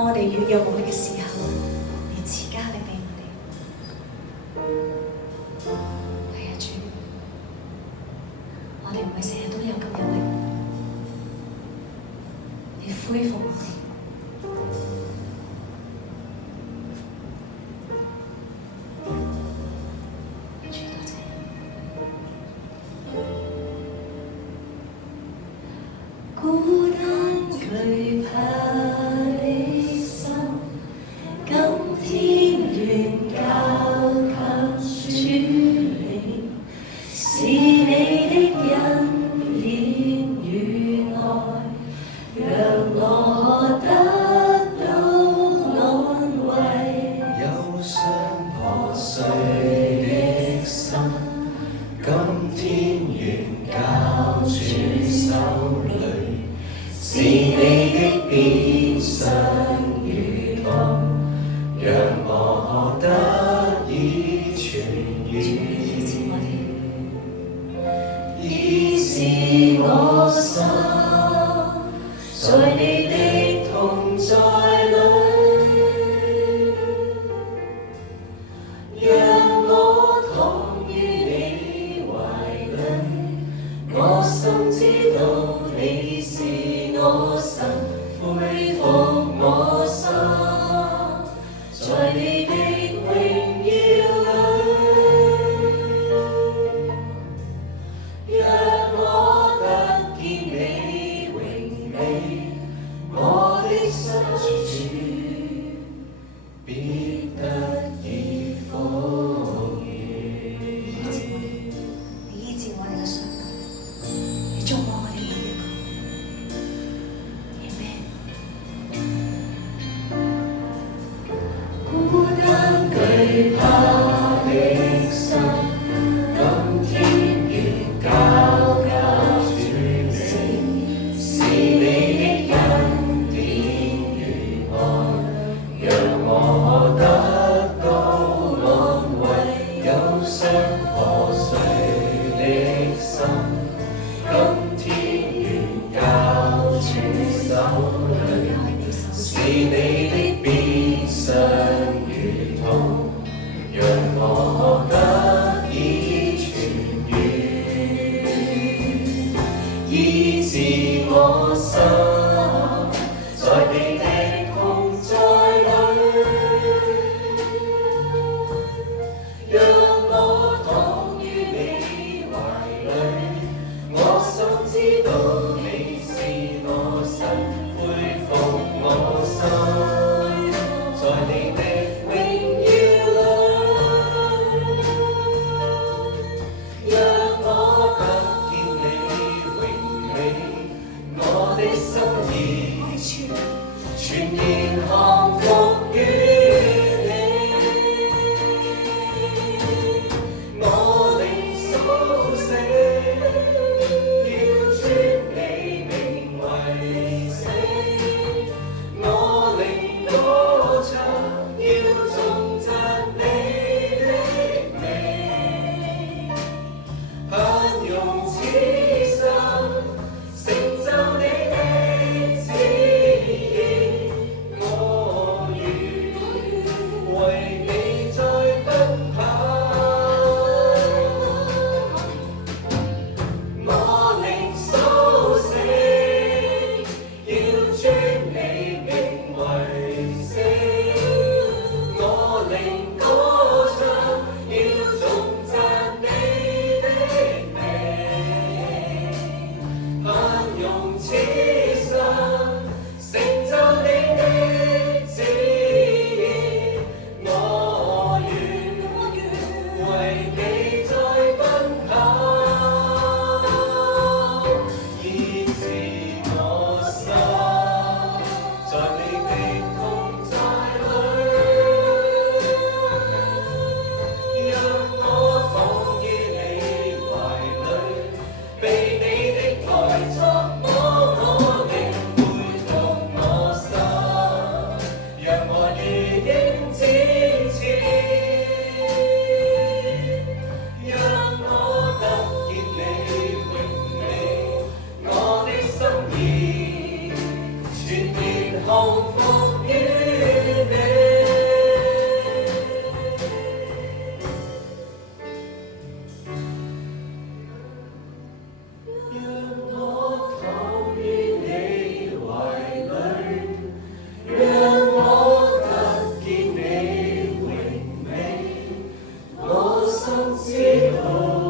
當我哋軟弱無力嘅時候，你賜加力俾我哋。係啊，主，我哋唔係成日都有咁有力，你恢復我哋。主，多謝。孤單懼怕的心，今天願交給主你，是你的恩典與愛，讓我得到安慰。憂傷破碎的心，今天願交主手裏。是你的變相與痛，讓我得以痊愈。醫治我心，在你的同在裏，讓我躺於你懷裏，我心知道你是我神，恢復我心，在你的榮耀裏，讓我得見你榮美，我的心主必得以復原。你醫治我哋嘅傷痛，你觸摸我哋每一個。孤單懼怕的心，今天願交給主你，是你的恩典與愛，讓我得到安慰。憂傷破碎的心，今天願交主手裏，是你的變相與痛，讓我得以痊愈。醫治我心，在你的同在裏，讓我躺於你懷裏，我心知道你是我神，恢復我心，在你的榮耀裏，讓我得見你榮美，我的心意全然降服於你，我靈甦醒，要尊你名為聖，我靈歌唱，要頌讚你的名，盼用此生成就你的旨意，我願為你再奔跑，我靈甦醒，要尊你名為聖，我靈歌唱，要頌讚你的名，盼用此生成就你的旨意，我願為你再奔跑，醫治我心，在你的同在裏，讓我躺於你懷裏，被你的愛觸摸我靈，恢復我心，讓我如鷹展翅，讓我得見你榮美，我的心意全然願降服於你。讓我躺於你懷裏，讓我得見你榮美，我心知道。